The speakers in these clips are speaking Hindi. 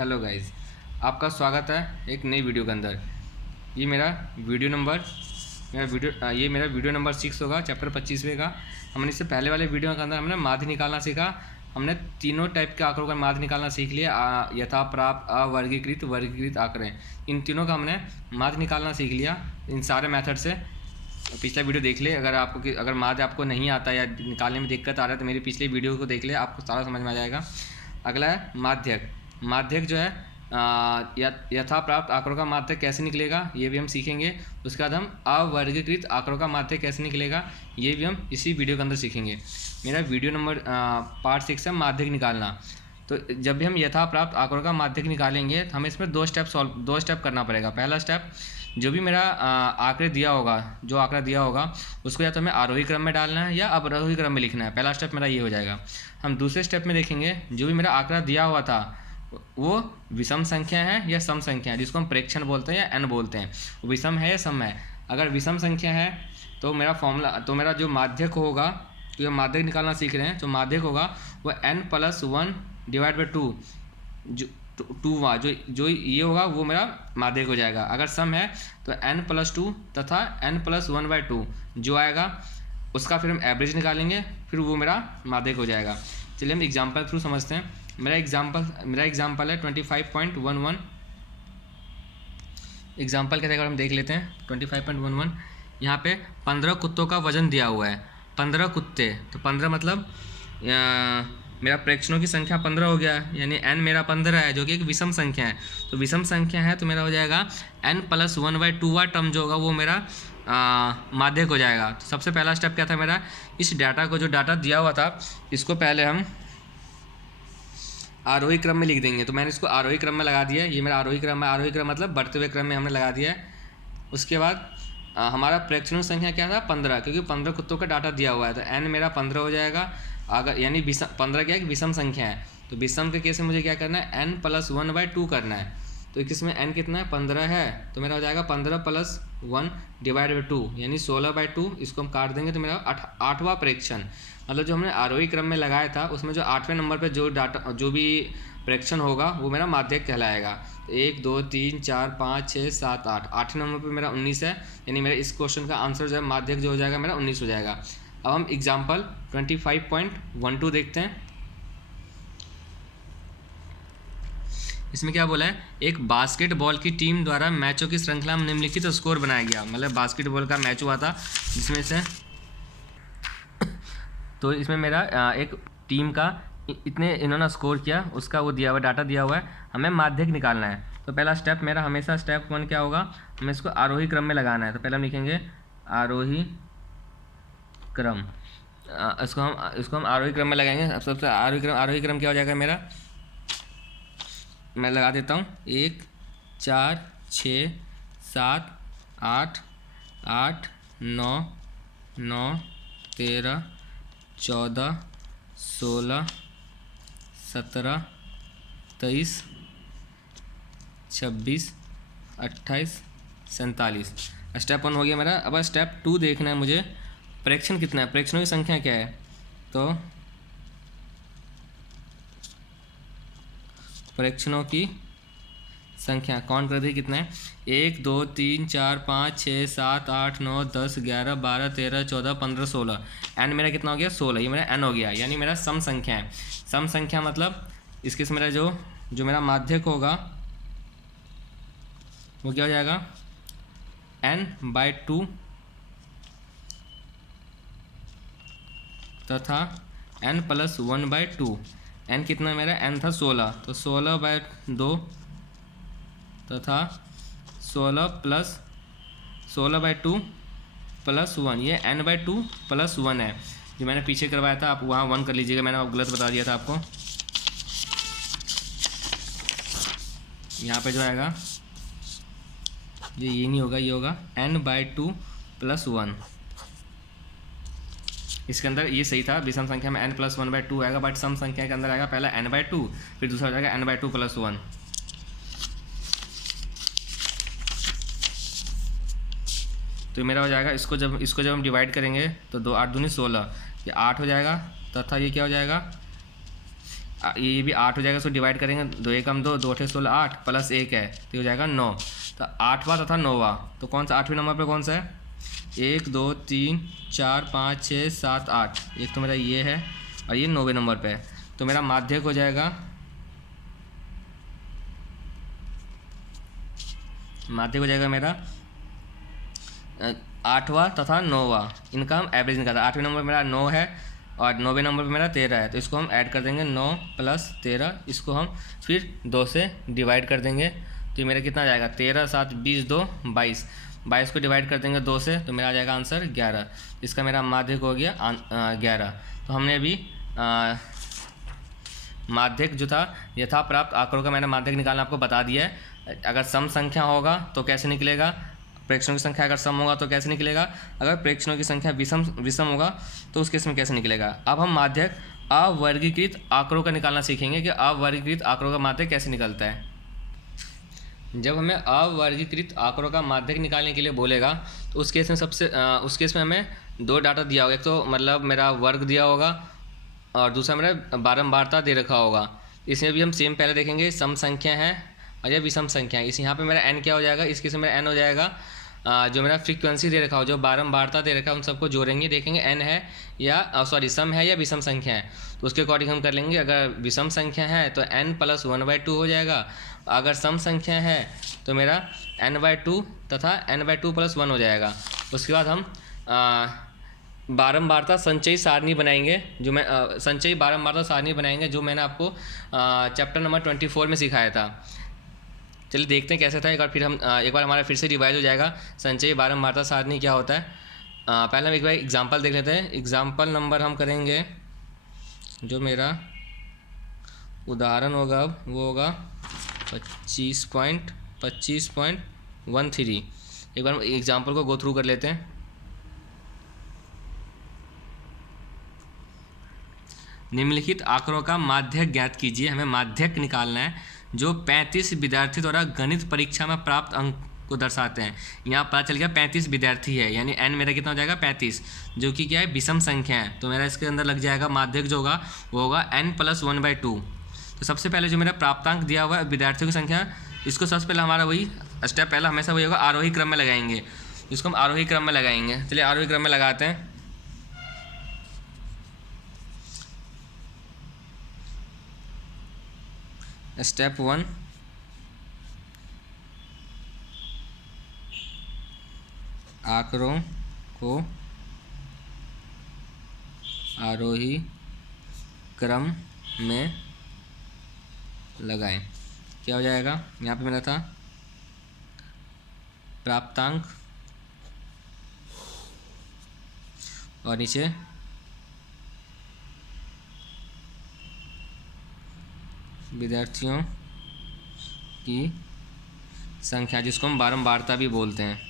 हेलो गाइस, आपका स्वागत है एक नई वीडियो के अंदर। ये मेरा वीडियो नंबर मेरा वीडियो नंबर 6 होगा, चैप्टर 25वें का। हमने इससे पहले वाले वीडियो के अंदर हमने माध्य निकालना सीखा। हमने तीनों टाइप के आंकड़ों का माध्य निकालना सीख लिया। यथा, प्राप्त, अवर्गीकृत, वर्गीकृत आंकड़े, इन तीनों का हमने माध्य निकालना सीख लिया इन सारे मेथड से। पिछला वीडियो देख ले। अगर माध्य आपको नहीं आता या निकालने में दिक्कत आ रहा है तो मेरी पिछले वीडियो को देख ले, आपको सारा समझ में आ जाएगा। अगला है माध्यक। माध्यक जो है यथा प्राप्त आंकड़ों का माध्यक कैसे निकलेगा ये भी हम सीखेंगे। उसके बाद हम अवर्गीकृत आंकड़ों का माध्यक कैसे निकलेगा ये भी हम इसी वीडियो के अंदर सीखेंगे। मेरा वीडियो नंबर पार्ट 6 है माध्यक निकालना। तो जब भी हम यथा प्राप्त आंकड़ों का माध्यक निकालेंगे तो हमें इसमें दो स्टेप करना पड़ेगा। पहला स्टेप, जो भी मेरा आंकड़ा दिया होगा उसको या तो हमें आरोही क्रम में डालना है या अवरोही क्रम में लिखना है। पहला स्टेप मेरा ये हो जाएगा। हम दूसरे स्टेप में देखेंगे, जो भी मेरा आंकड़ा दिया हुआ था वो विषम संख्या है या सम संख्या है, जिसको हम प्रेक्षण बोलते हैं या n बोलते हैं। वो विषम है या सम है। अगर विषम संख्या है तो मेरा जो माध्यक होगा, तो ये माध्यक निकालना सीख रहे हैं, जो माध्यक होगा वो n+1 डिवाइड बाई 2 जो ये होगा वो मेरा माध्यक हो जाएगा। अगर सम है तो n+2 तथा n+1/2 जो आएगा उसका फिर हम एवरेज निकालेंगे, फिर वो मेरा माध्यक हो जाएगा। चलिए हम एग्जांपल थ्रू समझते हैं। मेरा एग्जांपल है 25.11। एग्जांपल क्या हम देख लेते हैं। 25.11 यहाँ पे 15 कुत्तों का वजन दिया हुआ है। 15 कुत्ते, तो 15 मतलब मेरा प्रेक्षणों की संख्या 15 हो गया, यानी n मेरा 15 है, जो कि एक विषम संख्या है। तो विषम संख्या है तो मेरा हो जाएगा n+1/2 टर्म जो होगा वो मेरा माध्यक हो जाएगा। तो सबसे पहला स्टेप क्या था मेरा, इस डाटा को, जो डाटा दिया हुआ था, इसको पहले हम आरोही क्रम में लिख देंगे। तो मैंने इसको आरोही क्रम में लगा दिया। ये मेरा आरोही क्रम है। आरोही क्रम मतलब बढ़ते हुए क्रम में हमने लगा दिया है। उसके बाद हमारा प्रेक्षणों संख्या क्या था, 15, क्योंकि 15 कुत्तों का डाटा दिया हुआ है तो n मेरा 15 हो जाएगा। अगर यानी 15 क्या है, विषम संख्या है। तो विषम के केस में मुझे क्या करना है, n+1/2 करना है। तो इसमें n कितना है, 15 है, तो मेरा हो जाएगा 15+1 डिवाइड बाई 2 यानी 16/2। इसको हम काट देंगे तो मेरा 8वां प्रेक्षण, मतलब जो हमने आरोही क्रम में लगाया था उसमें जो 8वें नंबर पे जो भी प्रेक्षण होगा वो मेरा माध्यक कहलाएगा। 1 2 3 4 5 6 7 8, 8वें नंबर पे मेरा 19 है, यानी मेरा इस क्वेश्चन का आंसर जो है माध्यक जो हो जाएगा मेरा 19 हो जाएगा। अब हम एग्जाम्पल 25.12 देखते हैं। इसमें क्या बोला है, एक बास्केटबॉल की टीम द्वारा मैचों की श्रृंखला में निम्नलिखित स्कोर बनाया गया। मतलब बास्केटबॉल का मैच हुआ था जिसमें से तो इसमें मेरा एक टीम का इतने इन्होंने स्कोर किया, उसका वो दिया हुआ डाटा दिया हुआ है, हमें माध्यक निकालना है। तो पहला स्टेप मेरा हमेशा स्टेप 1 क्या होगा, हमें इसको आरोही क्रम में लगाना है। तो पहले हम लिखेंगे आरोही क्रम। इसको हम आरोही क्रम में लगाएंगे। अब सबसे आरोही क्रम क्या हो जाएगा मेरा, मैं लगा देता हूँ 1 4 6 7 8 8 9 9 13 14 16 17 23 26 28 47। स्टेप 1 हो गया मेरा। अब स्टेप 2 देखना है मुझे, प्रेक्षण कितना है, प्रेक्षणों की संख्या क्या है। तो प्रेक्षणों की संख्या काउंट कर दी कितना है, 1 2 3 4 5 6 7 8 9 10 11 12 13 14 15 16। n मेरा कितना हो गया, 16। ये मेरा n हो गया, यानी मेरा सम संख्या है। सम संख्या मतलब इसके से मेरा जो मेरा माध्यक होगा वो क्या हो जाएगा, n/2 तथा n+1/2। n कितना मेरा, n था 16, तो 16/2 तथा 16/2 + 1, ये n/2 + 1 है। जो मैंने पीछे करवाया था आप वहाँ 1 कर लीजिएगा, मैंने अब गलत बता दिया था आपको। यहाँ पे जो आएगा ये नहीं होगा, ये होगा n/2 + 1। इसके अंदर ये सही था, विषम संख्या में n+1/2 आएगा, बट सम संख्या के अंदर आएगा पहला n/2, फिर दूसरा हो जाएगा n/2 + 1। तो मेरा हो जाएगा, इसको जब हम डिवाइड करेंगे तो 2 8 दूनी 16, ये 8 हो जाएगा, तथा ये क्या हो जाएगा, ये भी 8 हो जाएगा, इसको डिवाइड करेंगे, 2 एकम 2, 2 8 16 8 प्लस 1 है तो हो जाएगा 9। तो 8वां तथा 9वां, तो कौन सा 8वें नंबर पे कौन सा है? 1 2 3 4 5 6 7 8, एक तो मेरा ये है और ये 9वें नंबर पे है। तो मेरा माध्यक हो जाएगा, माध्यक हो जाएगा मेरा 8वां तथा 9वां, इनका हम एवरेज निकालते हैं। 8वें नंबर मेरा 9 है और 9वें नंबर पे मेरा 13 है, तो इसको हम ऐड कर देंगे 9 + 13, इसको हम फिर 2 से डिवाइड कर देंगे। तो ये मेरा कितना आ जाएगा? 13 7 20 2 22, 22 को डिवाइड कर देंगे 2 से, तो मेरा आ जाएगा आंसर 11। इसका मेरा माध्यक हो गया 11। तो हमने अभी माध्यक जो था यथा प्राप्त आंकड़ों का मैंने माध्यक निकालना आपको बता दिया है। अगर सम संख्या होगा तो कैसे निकलेगा, प्रेक्षणों की संख्या अगर सम होगा तो कैसे निकलेगा, अगर प्रेक्षणों की संख्या विषम होगा तो उस केस में कैसे निकलेगा। अब हम माध्यक अवर्गीकृत आंकड़ों का निकालना सीखेंगे कि अवर्गीकृत आंकड़ों का माध्यक कैसे निकलता है। जब हमें अवर्गीकृत आंकड़ों का माध्यक निकालने के लिए बोलेगा तो उस केस में उस केस में हमें 2 डाटा दिया होगा, एक तो मतलब मेरा वर्ग दिया होगा और दूसरा मेरा बारंबारता दे रखा होगा। इसमें भी हम सेम पहले देखेंगे सम संख्या है और यह विषम संख्या है। इस यहाँ पे मेरा n क्या हो जाएगा, इस केस में मेरा n हो जाएगा जो मेरा फ्रीक्वेंसी दे रखा हो, जो बारंबारता दे रखा है, उन सबको जोड़ेंगे, देखेंगे n है या सम है या विषम संख्या है, तो उसके अकॉर्डिंग हम कर लेंगे। अगर विषम संख्या है तो n + 1/2 हो जाएगा, अगर सम संख्या है तो मेरा n/2 तथा n/2 + 1 हो जाएगा। उसके बाद हम बारंबारता संचयी सारणी बनाएंगे, जो मैं संचयी बारंबारता सारणी बनाएंगे, जो मैंने आपको चैप्टर नंबर 24 में सिखाया था। चलिए देखते हैं कैसे था, एक बार हमारा फिर से रिवाइज हो जाएगा संचयी बारंबारता सारणी क्या होता है। पहले हम एक बार एग्जांपल देख लेते हैं। एग्जांपल नंबर हम करेंगे, जो मेरा उदाहरण होगा वो होगा 25.13। एक बार एग्जांपल को गो थ्रू कर लेते हैं। निम्नलिखित आंकड़ों का माध्यक ज्ञात कीजिए। हमें माध्यक निकालना है जो 35 विद्यार्थी द्वारा गणित परीक्षा में प्राप्त अंक को दर्शाते हैं। यहाँ पता चल गया 35 विद्यार्थी है, यानी n मेरा कितना हो जाएगा 35, जो कि क्या है विषम संख्या है। तो मेरा इसके अंदर लग जाएगा माध्यक जो होगा वो होगा n + 1/2। तो सबसे पहले जो मेरा प्राप्तांक दिया हुआ है विद्यार्थियों की संख्या, इसको सबसे पहले हमारा वही स्टेप पहला हमेशा वही होगा, आरोही क्रम में लगाएंगे। इसको हम आरोही क्रम में लगाएंगे। चलिए आरोही क्रम में लगाते हैं। स्टेप 1, आंकड़ों को आरोही क्रम में लगाएं। क्या हो जाएगा, यहाँ पे मेरा था प्राप्तांक और नीचे विद्यार्थियों की संख्या, जिसको हम बारंबारता भी बोलते हैं।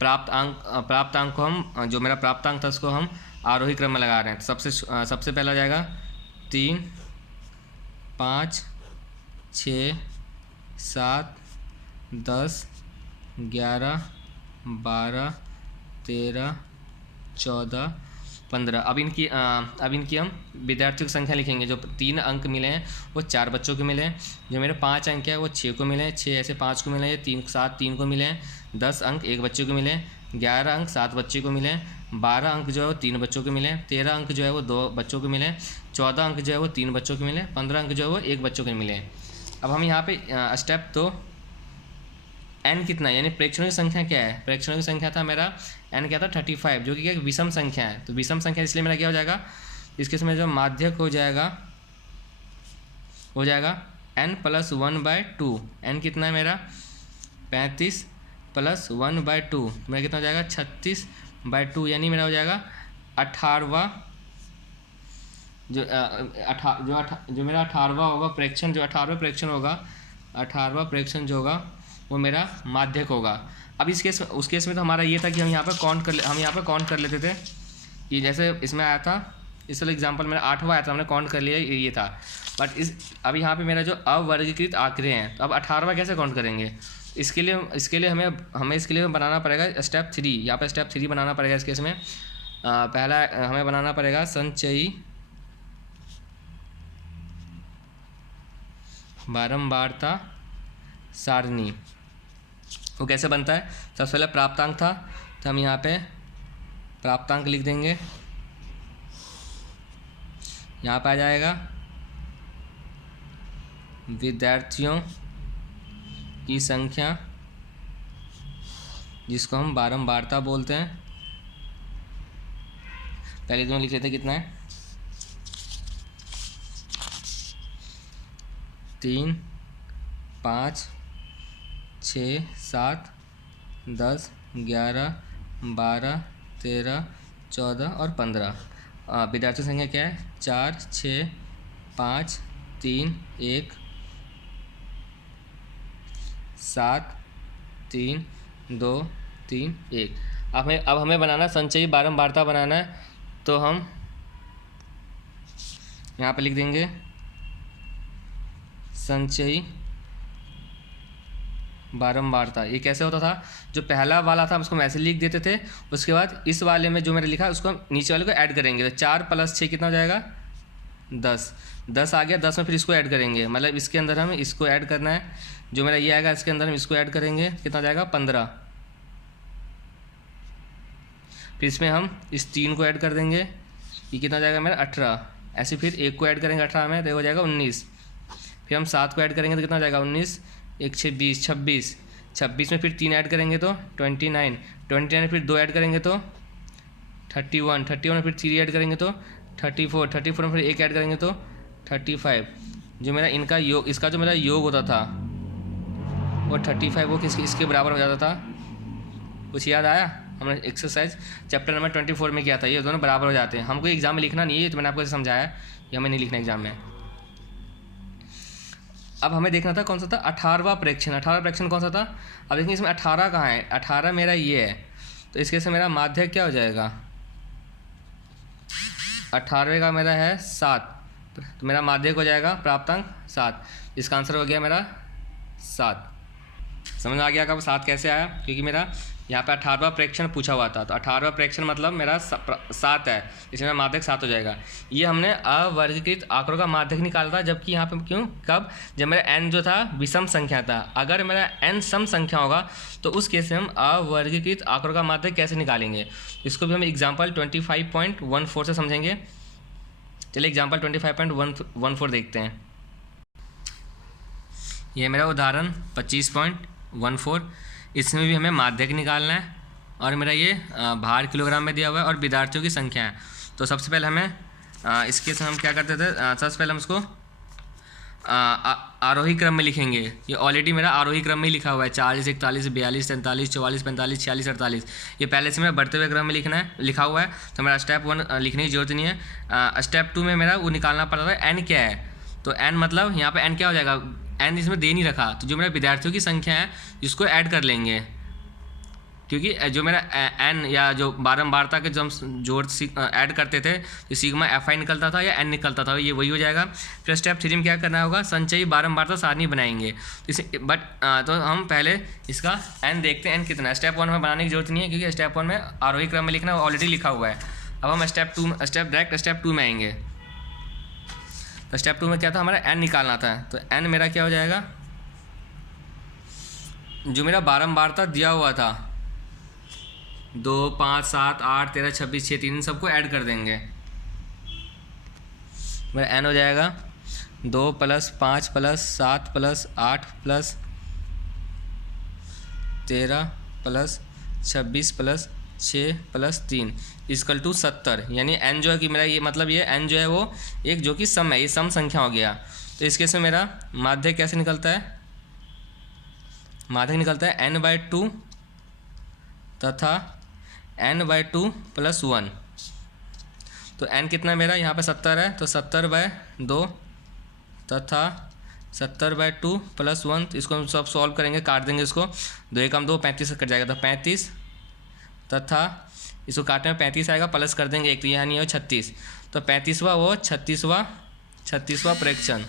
प्राप्तांक को हम, जो मेरा प्राप्तांक था उसको हम आरोही क्रम में लगा रहे हैं। सबसे पहला जाएगा 3 5 6 7 10 11 12 13 14 15। अब इनकी हम विद्यार्थियों की संख्या लिखेंगे। जो 3 अंक मिले हैं वो 4 बच्चों को मिले हैं, जो मेरे 5 अंक है वो 6 को मिले हैं, 6 ऐसे 5 को मिले हैं, 3 को मिले हैं, 10 अंक 1 बच्चे को मिले हैं, 11 अंक 7 बच्चे को मिले हैं, 12 अंक जो है वो 3 बच्चों को मिले हैं, 13 अंक जो है वो 2 बच्चों को मिले हैं, 14 अंक जो है वो 3 बच्चों को मिले हैं, 15 अंक जो है वो 1 बच्चों को मिले हैं। अब हम यहाँ पे स्टेप तो n कितना है, यानी प्रेक्षणों की संख्या क्या है। प्रेक्षणों की संख्या था मेरा n क्या था 35, जो कि क्या विषम संख्या है। तो विषम संख्या इसलिए मेरा क्या हो जाएगा, इसके समय जो माध्यक हो जाएगा n + 1/2। n कितना है मेरा 35 + 1/2, मेरा कितना हो जाएगा 36/2, यानी मेरा हो जाएगा 18वां जो मेरा 18वां होगा प्रेक्षण, जो 18वां प्रेक्षण होगा, 18वां प्रेक्षण जो होगा वो मेरा माध्यक होगा। अब उस केस में तो हमारा ये था कि हम यहाँ पर काउंट कर लेते थे कि जैसे इसमें आया था, इस वाले एग्जांपल में 8वां आया था, हमने काउंट कर लिया ये था। बट अब यहाँ पे मेरा जो अवर्गीकृत आंकड़े हैं, तो अब 18वां कैसे काउंट करेंगे। इसके लिए हमें बनाना पड़ेगा स्टेप 3। यहाँ पर स्टेप 3 बनाना पड़ेगा इस केस में। पहला हमें बनाना पड़ेगा संचयी बारंबारता सारणी। वो कैसे बनता है? सबसे पहले प्राप्तांक था, तो हम यहाँ पे प्राप्तांक लिख देंगे। यहाँ पे आ जाएगा विद्यार्थियों की संख्या, जिसको हम बारंबारता बोलते हैं। पहले तो लिख लेते हैं कितना है, 3, 5, 6, 7, 10, 11, 12, 13, 14 और 15। विद्यार्थियों की संख्या क्या है? 4, 6, 5, 3, 1, 7, 3, 2, 3, 1। अब हमें बनाना संचयी बारंबारता बनाना है, तो हम यहाँ पे लिख देंगे संचयी बारंबारता। ये कैसे होता था? जो पहला वाला था हम उसको वैसे लिख देते थे, उसके बाद इस वाले में जो मैंने लिखा उसको हम नीचे वाले को ऐड करेंगे। तो 4 + 6 कितना हो जाएगा? 10। 10 आ गया, 10 में फिर इसको ऐड करेंगे, मतलब इसके अंदर हमें इसको ऐड करना है। जो मेरा ये आएगा इसके अंदर हम इसको ऐड करेंगे, कितना हो जाएगा? 15। फिर इसमें हम इस 3 को ऐड कर देंगे, ये कितना हो जाएगा मेरा? 18। ऐसे फिर 1 को ऐड करेंगे 18 में, तो हो जाएगा 19। फिर हम 7 को ऐड करेंगे तो कितना हो जाएगा? 19, 1 6 20, 26। 26 में फिर 3 ऐड करेंगे तो 29। 29 में फिर 2 ऐड करेंगे तो 31। 31 में फिर 3 ऐड करेंगे तो 34। 34 में फिर 1 ऐड करेंगे तो 35। जो मेरा इनका योग, इसका जो मेरा योग होता था वो 35 वो इसके बराबर हो जाता था। कुछ याद आया? हमने एक्सरसाइज चैप्टर नंबर 24 में किया था। ये दोनों बराबर हो जाते हैं। हमको एग्जाम में लिखना नहीं है, तो मैंने आपको समझाया, ये हमें नहीं लिखना एग्जाम में। अब हमें देखना था कौन सा था? 18वां प्रेक्षण। 18वां प्रेक्षण कौन सा था? अब देखिए इसमें 18 कहाँ है? 18 मेरा ये है, तो इसके से मेरा माध्यक क्या हो जाएगा? 18वें का मेरा है 7, तो मेरा माध्यक हो जाएगा प्राप्तांक 7। इसका आंसर हो गया मेरा 7। समझ में आ गया कब 7 कैसे आया? क्योंकि मेरा यहाँ पे 18वां प्रेक्षण पूछा हुआ था, तो 18वां प्रेक्षण मतलब मेरा 7 है, इसमें मेरा माध्यक 7 हो जाएगा। ये हमने अवर्गीकृत आंकड़ों का माध्यक निकाला था, जबकि यहाँ पे क्यों, कब? जब मेरा n जो था विषम संख्या था। अगर मेरा n सम संख्या होगा तो उस केस में हम अवर्गीकृत आंकड़ों का माध्यक कैसे निकालेंगे, इसको भी हम एग्जाम्पल 25.14 से समझेंगे। चलिए एग्जाम्पल 25.14 देखते हैं। यह मेरा उदाहरण 25.14, इसमें भी हमें माध्यक निकालना है, और मेरा ये भार किलोग्राम में दिया हुआ है और विद्यार्थियों की संख्या है। तो सबसे पहले हमें इसके से हम क्या करते थे, सबसे पहले हम इसको आरोही क्रम में लिखेंगे। ये ऑलरेडी मेरा आरोही क्रम में ही लिखा हुआ है, 40, 41, 42, 43, 44, 45, 46, 48। ये पहले से मेरा बढ़ते हुए क्रम में लिखा हुआ है, तो मेरा स्टेप 1 लिखने की जरूरत नहीं है। स्टेप 2 में मेरा वो निकालना पड़ता है n क्या है। तो n मतलब यहाँ पे n क्या हो जाएगा? n इसमें दे नहीं रखा, तो जो मेरा विद्यार्थियों की संख्या है इसको ऐड कर लेंगे, क्योंकि जो मेरा n या जो बारंबारता के जो हम जोड़ ऐड करते थे तो सिग्मा fi निकलता था या n निकलता था, ये वही हो जाएगा। फिर स्टेप 3 में क्या करना होगा? संचयी बारंबारता सारणी बनाएंगे। तो हम पहले इसका n देखते हैं, n कितना है। स्टेप 1 में बनाने की जरूरत नहीं है, क्योंकि स्टेप 1 में आरोही क्रम में लिखना ऑलरेडी लिखा हुआ है। अब हम स्टेप 2 में आएंगे। तो स्टेप 2 में क्या था? हमारा n निकालना था, तो n मेरा क्या हो जाएगा? जो मेरा बारंबारता दिया हुआ था 2, 5, 7, 8, 13, 26, 6, 3, इन सबको ऐड कर देंगे। मेरा n हो जाएगा 2 + 5 + 7 + 8 + 13 + 26 + 6 + 3 = 70। यानी n जो है कि मेरा ये मतलब ये n जो है वो एक जो कि सम है, ये सम संख्या हो गया। तो इस केस में मेरा माध्यक कैसे निकलता है? माध्यक निकलता है n/2 तथा n/2 + 1। तो n कितना मेरा यहाँ पे 70 है, तो 70/2 तथा 70/2 + 1। तो इसको हम सब सॉल्व करेंगे, काट देंगे इसको, 2 × 2 35 कट जाएगा, तो 35 तथा इसको काटने में 35 आएगा, प्लस कर देंगे 1, तो यहाँ नहीं हो 36। तो 35वां वो 36वां प्रेक्षण।